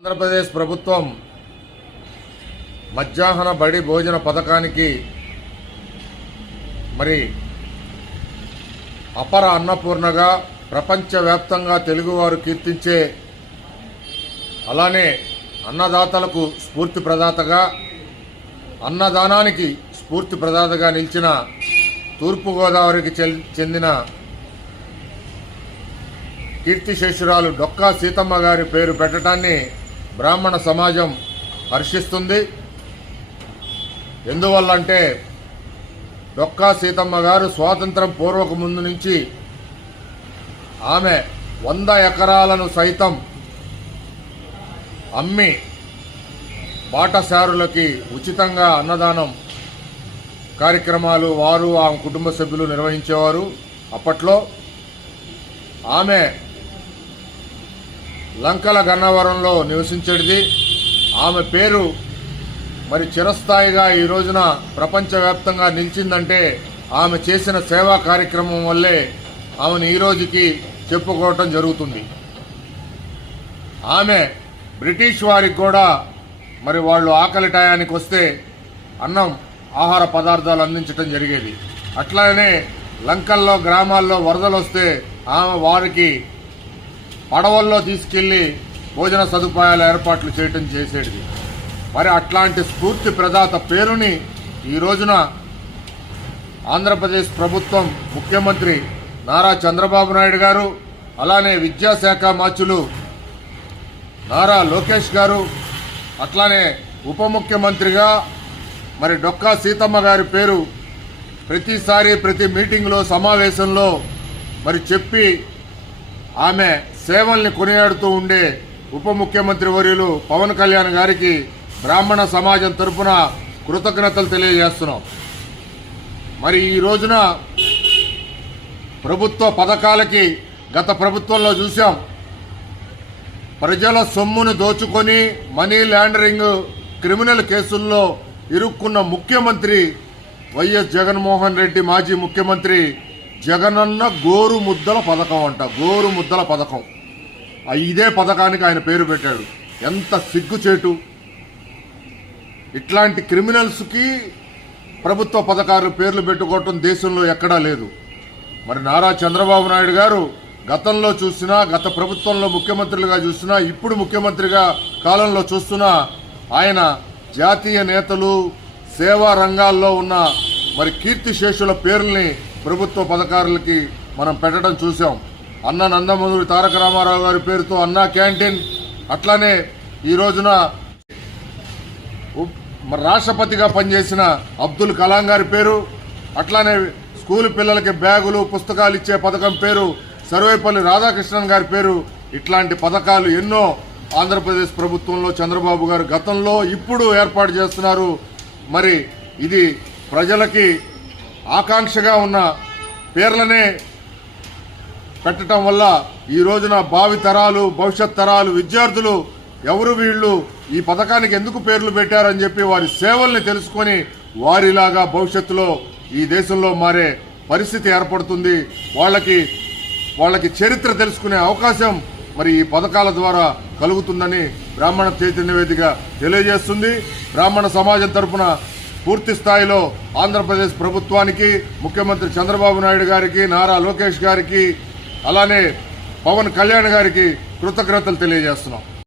ఆంధ్రప్రదేశ్ ప్రభుత్వం మధ్యాహ్న బడి భోజన పథకానికి మరి అపర అన్నపూర్ణగా ప్రపంచవ్యాప్తంగా తెలుగువారు కీర్తించే, అలానే అన్నదాతలకు స్ఫూర్తి ప్రదాతగా, అన్నదానానికి స్ఫూర్తి ప్రదాతగా నిలిచిన తూర్పుగోదావరికి చెందిన కీర్తిశేషురాలు డొక్కా సీతమ్మ గారి పేరు పెట్టడాన్ని బ్రాహ్మణ సమాజం హర్షిస్తుంది. ఎందువల్లంటే డొక్కా సీతమ్మ గారు స్వాతంత్రం పూర్వక ముందు నుంచి ఆమె 100 ఎకరాలను సైతం అమ్మి బాటసారులకి ఉచితంగా అన్నదానం కార్యక్రమాలు వారు ఆమె కుటుంబ సభ్యులు నిర్వహించేవారు. అప్పట్లో ఆమె లంకల గన్నవరంలో నివసించేది. ఆమె పేరు మరి చిరస్థాయిగా ఈ రోజున ప్రపంచవ్యాప్తంగా నిలిచిందంటే ఆమె చేసిన సేవా కార్యక్రమం వల్లే ఆమెను ఈ రోజుకి చెప్పుకోవటం జరుగుతుంది. ఆమె బ్రిటిష్ వారికి కూడా మరి వాళ్ళు ఆకలి టయానికి వస్తే అన్నం ఆహార పదార్థాలు అందించడం జరిగేది. అట్లానే లంకల్లో గ్రామాల్లో వరదలు వస్తే ఆమె వారికి పడవల్లో తీసుకెళ్లి భోజన సదుపాయాల ఏర్పాట్లు చేయటం చేసేది. మరి అట్లాంటి స్ఫూర్తి ప్రదాత పేరుని ఈ రోజున ఆంధ్రప్రదేశ్ ప్రభుత్వం ముఖ్యమంత్రి నారా చంద్రబాబు నాయుడు గారు, అలానే విద్యాశాఖ మంత్రులు నారా లోకేష్ గారు, అట్లానే ఉప ముఖ్యమంత్రిగా మరి డొక్కా సీతమ్మ గారి పేరు ప్రతిసారి ప్రతి మీటింగ్లో సమావేశంలో మరి చెప్పి ఆమె సేవల్ని కొనియాడుతూ ఉండే ఉప ముఖ్యమంత్రి వర్యులు పవన్ కళ్యాణ్ గారికి బ్రాహ్మణ సమాజం తరఫున కృతజ్ఞతలు తెలియజేస్తున్నాం. మరి ఈ రోజున ప్రభుత్వ పథకాలకి గత ప్రభుత్వంలో చూశాం, ప్రజల సొమ్మును దోచుకొని మనీ లాండరింగ్ క్రిమినల్ కేసుల్లో ఇరుక్కున్న ముఖ్యమంత్రి వైఎస్ జగన్మోహన్ రెడ్డి, మాజీ ముఖ్యమంత్రి జగనన్న గోరు ముద్దల పథకం అంట. గోరు ముద్దల పథకం, ఇదే పథకానికి ఆయన పేరు పెట్టాడు. ఎంత సిగ్గుచేటు! ఇట్లాంటి క్రిమినల్స్కి ప్రభుత్వ పథకాలు పేర్లు పెట్టుకోవటం దేశంలో ఎక్కడా లేదు. మరి నారా చంద్రబాబు నాయుడు గారు గతంలో చూసినా, గత ప్రభుత్వంలో ముఖ్యమంత్రులుగా చూసినా, ఇప్పుడు ముఖ్యమంత్రిగా కాలంలో చూస్తున్నా ఆయన జాతీయ నేతలు, సేవా రంగాల్లో ఉన్న మరి కీర్తిశేషుల పేర్లని ప్రభుత్వ పథకాలకి మనం పెట్టడం చూసాం. అన్న నందమూరి తారక రామారావు గారి పేరుతో అన్నా క్యాంటీన్, అట్లానే ఈ రోజున రాష్ట్రపతిగా పనిచేసిన అబ్దుల్ కలాం గారి పేరు, అట్లానే స్కూల్ పిల్లలకి బ్యాగులు పుస్తకాలు ఇచ్చే పథకం పేరు సర్వేపల్లి రాధాకృష్ణన్ గారి పేరు. ఇట్లాంటి పథకాలు ఎన్నో ఆంధ్రప్రదేశ్ ప్రభుత్వంలో చంద్రబాబు గారు గతంలో ఇప్పుడు ఏర్పాటు చేస్తున్నారు. మరి ఇది ప్రజలకి ఆకాంక్షగా ఉన్న పేర్లనే పెట్టడం వల్ల ఈ రోజున భావి తరాలు, భవిష్యత్ తరాలు, విద్యార్థులు ఎవరు వీళ్ళు, ఈ పథకానికి ఎందుకు పేర్లు పెట్టారని చెప్పి వారి సేవల్ని తెలుసుకొని వారిలాగా భవిష్యత్తులో ఈ దేశంలో మారే పరిస్థితి ఏర్పడుతుంది. వాళ్ళకి చరిత్ర తెలుసుకునే అవకాశం మరి ఈ పథకాల ద్వారా కలుగుతుందని బ్రాహ్మణ చైతన్య వేదిక తెలియజేస్తుంది. బ్రాహ్మణ సమాజం తరఫున పూర్తి స్థాయిలో ఆంధ్రప్రదేశ్ ప్రభుత్వానికి, ముఖ్యమంత్రి చంద్రబాబు నాయుడు గారికి, నారా లోకేష్ గారికి, అలానే పవన్ కళ్యాణ్ గారికి కృతజ్ఞతలు తెలియజేస్తున్నాం.